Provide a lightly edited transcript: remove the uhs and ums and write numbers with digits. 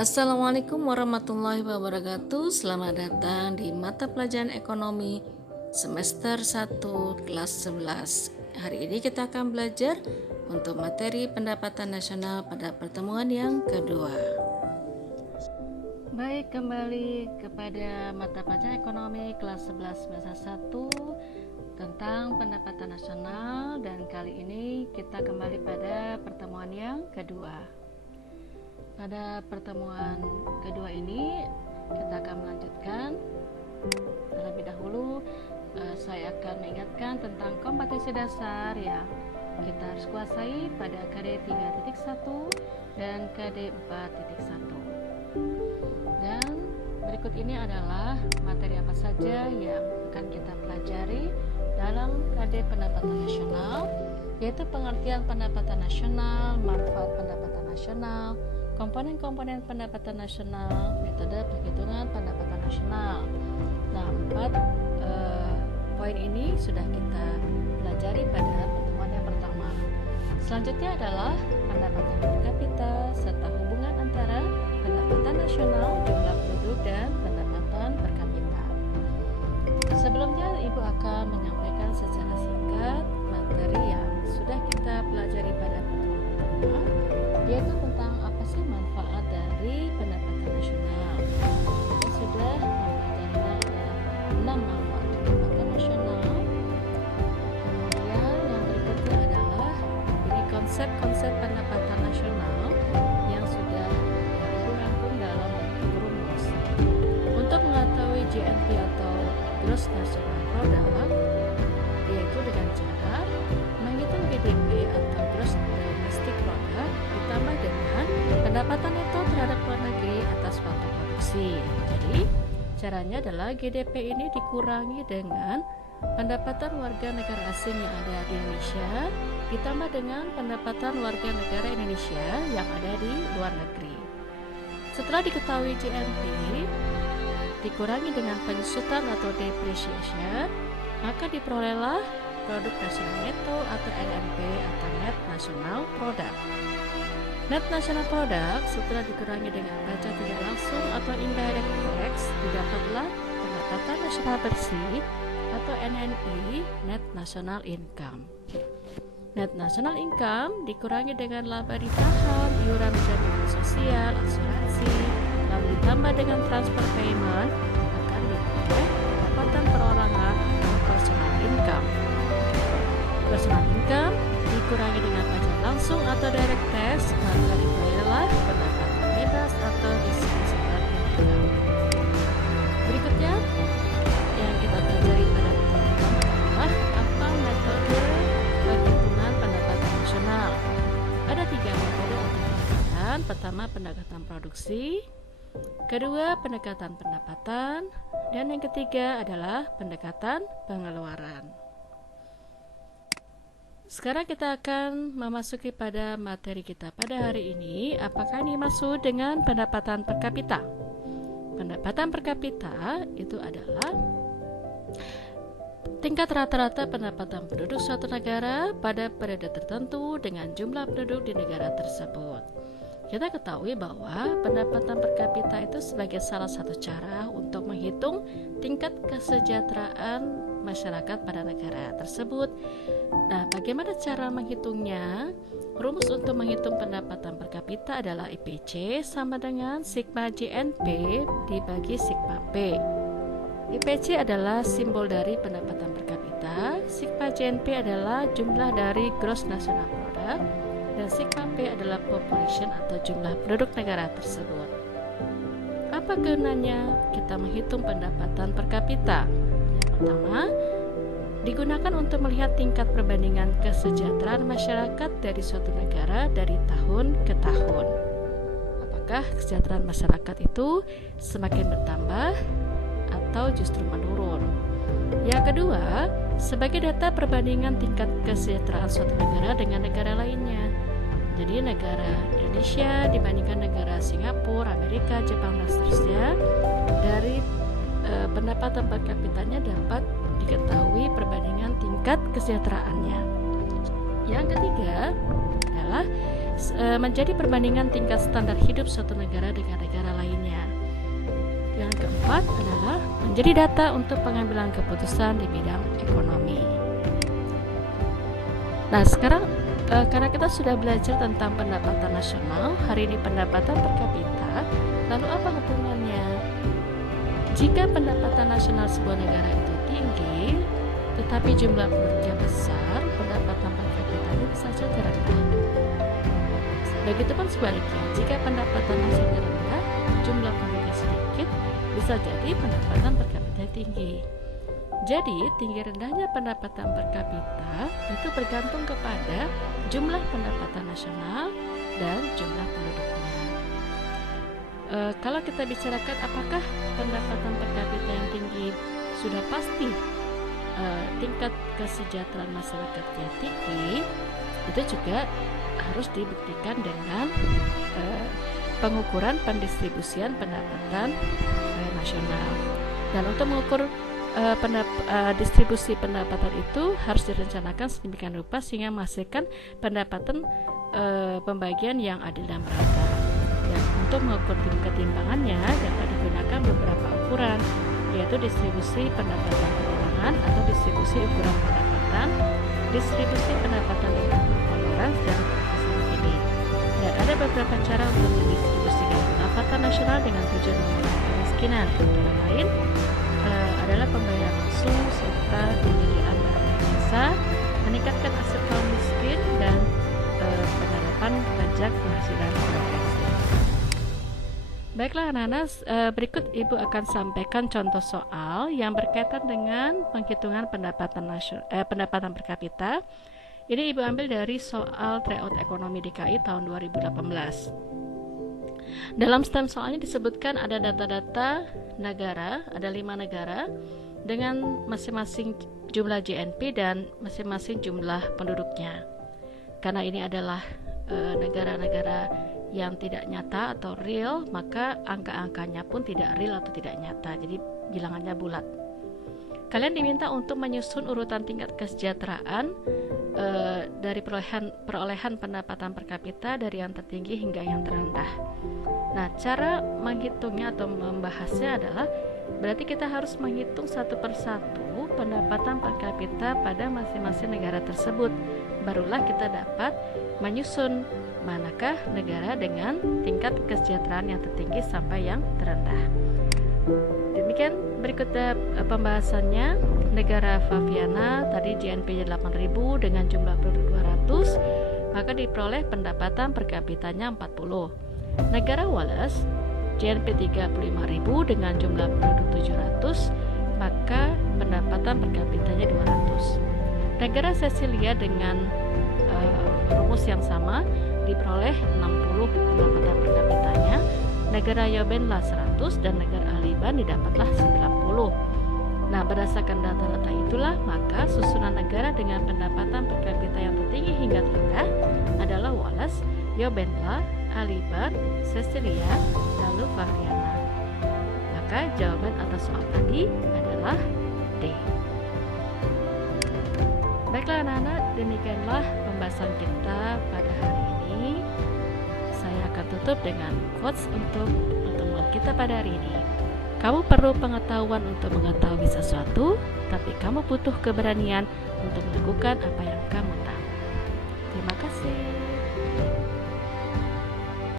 Assalamualaikum warahmatullahi wabarakatuh. Selamat datang di mata pelajaran ekonomi semester 1 kelas 11. Hari ini kita akan belajar untuk materi pendapatan nasional pada pertemuan yang kedua. Baik, kembali kepada mata pelajaran ekonomi kelas 11 semester 1 tentang pendapatan nasional, dan kali ini kita kembali pada pertemuan yang kedua. Pada pertemuan kedua ini kita akan melanjutkan. Terlebih dahulu saya akan mengingatkan tentang kompetensi dasar yang kita harus kuasai pada KD 3.1 dan KD 4.1. Dan berikut ini adalah materi apa saja yang akan kita pelajari dalam KD pendapatan nasional, yaitu pengertian pendapatan nasional, manfaat pendapatan nasional, komponen-komponen pendapatan nasional, metode perhitungan pendapatan nasional. Nah, 4 poin ini sudah kita pelajari pada pertemuan yang pertama. Selanjutnya adalah pendapatan per kapita serta hubungan antara pendapatan nasional, jumlah penduduk, dan pendapatan per kapita. Sebelumnya, Ibu akan menyampaikan secara singkat materi yang sudah kita pelajari pada pertemuan pertama, yaitu tentang apa sih manfaat dari pendapatan nasional. Kita sudah mempelajari ada 6 manfaat pendapatan nasional. Kemudian yang berikutnya adalah ini konsep-konsep pendapatan nasional yang sudah dirangkum dalam bentuk rumus. Untuk mengetahui GNP atau Gross National Product, yaitu dengan cara menghitung GDP atau Gross Domestic Product ditambah dengan pendapatan neto terhadap luar negeri atas suatu produksi. Jadi caranya adalah GDP ini dikurangi dengan pendapatan warga negara asing yang ada di Indonesia ditambah dengan pendapatan warga negara Indonesia yang ada di luar negeri. Setelah diketahui GNP dikurangi dengan penyusutan atau depreciation, maka diperolehlah produk nasional neto atau NNP atau Net National Product. Net National Product setelah dikurangi dengan pajak tidak langsung atau indirect tax, didapatlah pendapatan nasional bersih atau NNI, Net National Income. Net National Income dikurangi dengan laba di saham, iuran jaminan sosial, asuransi, lalu ditambah dengan transfer payment, akan diperoleh pendapatan perorangan atau personal income. Personal income dikurangi dengan pajak langsung atau direct tax, maka diperolehlah pendapatan bebas atau discretionary income. Berikutnya yang kita pelajari pada pertemuan adalah apa metode perhitungan pendapatan nasional. Ada 3 metode untuk pendekatan. Pertama, pendekatan produksi, kedua, pendekatan pendapatan, dan yang ketiga adalah pendekatan pengeluaran. Sekarang kita akan memasuki pada materi kita pada hari ini. Apakah ini dimaksud dengan pendapatan per kapita? Pendapatan per kapita itu adalah tingkat rata-rata pendapatan penduduk suatu negara pada periode tertentu dengan jumlah penduduk di negara tersebut. Kita ketahui bahwa pendapatan per kapita itu sebagai salah satu cara untuk menghitung tingkat kesejahteraan masyarakat pada negara tersebut. Nah, bagaimana cara menghitungnya? Rumus untuk menghitung pendapatan per kapita adalah IPC sama dengan sigma GNP dibagi sigma P. IPC adalah simbol dari pendapatan per kapita, sigma GNP adalah jumlah dari Gross National Product, dan sigma P adalah population atau jumlah penduduk negara tersebut. Apa gunanya kita menghitung pendapatan per kapita? Yang pertama, digunakan untuk melihat tingkat perbandingan kesejahteraan masyarakat dari suatu negara dari tahun ke tahun. Apakah kesejahteraan masyarakat itu semakin bertambah atau justru menurun? Yang kedua, sebagai data perbandingan tingkat kesejahteraan suatu negara dengan negara lainnya. Jadi negara Indonesia dibandingkan negara Singapura, Amerika, Jepang, dan seterusnya, dari pendapatan per kapitanya dapat diketahui perbandingan tingkat kesejahteraannya. Yang ketiga adalah menjadi perbandingan tingkat standar hidup suatu negara dengan negara lainnya. Yang keempat adalah menjadi data untuk pengambilan keputusan di bidang ekonomi. Nah, sekarang karena kita sudah belajar tentang pendapatan nasional, hari ini pendapatan per kapita, lalu apa hubungannya? Jika pendapatan nasional sebuah negara itu tinggi, tetapi jumlah penduduknya besar, pendapatan per kapitanya bisa saja rendah. Begitupun sebaliknya, jika pendapatan nasional rendah, jumlah penduduknya sedikit, bisa jadi pendapatan per kapita tinggi. Jadi, tinggi rendahnya pendapatan per kapita itu bergantung kepada jumlah pendapatan nasional dan jumlah penduduknya. Kalau kita bicarakan apakah pendapatan per kapita yang tinggi sudah pasti tingkat kesejahteraan masyarakatnya tinggi, itu juga harus dibuktikan dengan pengukuran pendistribusian pendapatan nasional. Dan untuk mengukur distribusi pendapatan itu harus direncanakan sedemikian rupa sehingga menghasilkan pendapatan pembagian yang adil dan merata. Dan untuk mengukur ketimpangannya dapat digunakan beberapa ukuran, yaitu distribusi pendapatan keuangan atau distribusi ukuran pendapatan, distribusi pendapatan dengan toleransi dan koefisien Gini. Dan ada beberapa cara untuk mendistribusikan pendapatan nasional dengan tujuan mengurangi kemiskinan, antara lain adalah pembayaran langsung serta penyediaan barang dan jasa, meningkatkan aset kaum miskin, dan penerapan pajak penghasilan progresif. Baiklah anak-anak, berikut Ibu akan sampaikan contoh soal yang berkaitan dengan penghitungan pendapatan per kapita. Ini Ibu ambil dari soal tryout ekonomi DKI tahun 2018. Dalam stem soalnya disebutkan ada data-data negara, ada 5 negara dengan masing-masing jumlah GNP dan masing-masing jumlah penduduknya. Karena ini adalah negara-negara yang tidak nyata atau real, maka angka-angkanya pun tidak real atau tidak nyata, jadi bilangannya bulat. Kalian diminta untuk menyusun urutan tingkat kesejahteraan dari perolehan pendapatan per kapita dari yang tertinggi hingga yang terendah. Nah, cara menghitungnya atau membahasnya adalah berarti kita harus menghitung satu persatu pendapatan per kapita pada masing-masing negara tersebut. Barulah kita dapat menyusun manakah negara dengan tingkat kesejahteraan yang tertinggi sampai yang terendah. Demikian berikutnya pembahasannya. Negara Faviana tadi GNP-nya 8.000 dengan jumlah penduduk 200, maka diperoleh pendapatan per kapitanya 40. Negara Wallace GNP 35.000 dengan jumlah penduduk 700, maka pendapatan per kapitanya 200. Negara Cecilia dengan rumus yang sama diperoleh 60 pendapatan per kapitanya. Negara Yobenlah 100 dan negara Aliban didapatlah 90. Nah, berdasarkan data-data itulah maka susunan negara dengan pendapatan per kapita yang tertinggi hingga terendah adalah Wallace, Yobenlah, Aliban, Cecilia, lalu Faviana. Maka jawaban atas soal tadi adalah D. Baiklah anak-anak, demikianlah pembahasan kita pada hari ini. Saya akan tutup dengan quotes untuk pertemuan kita pada hari ini. Kamu perlu pengetahuan untuk mengetahui sesuatu, tapi kamu butuh keberanian untuk melakukan apa yang kamu tahu. Terima kasih.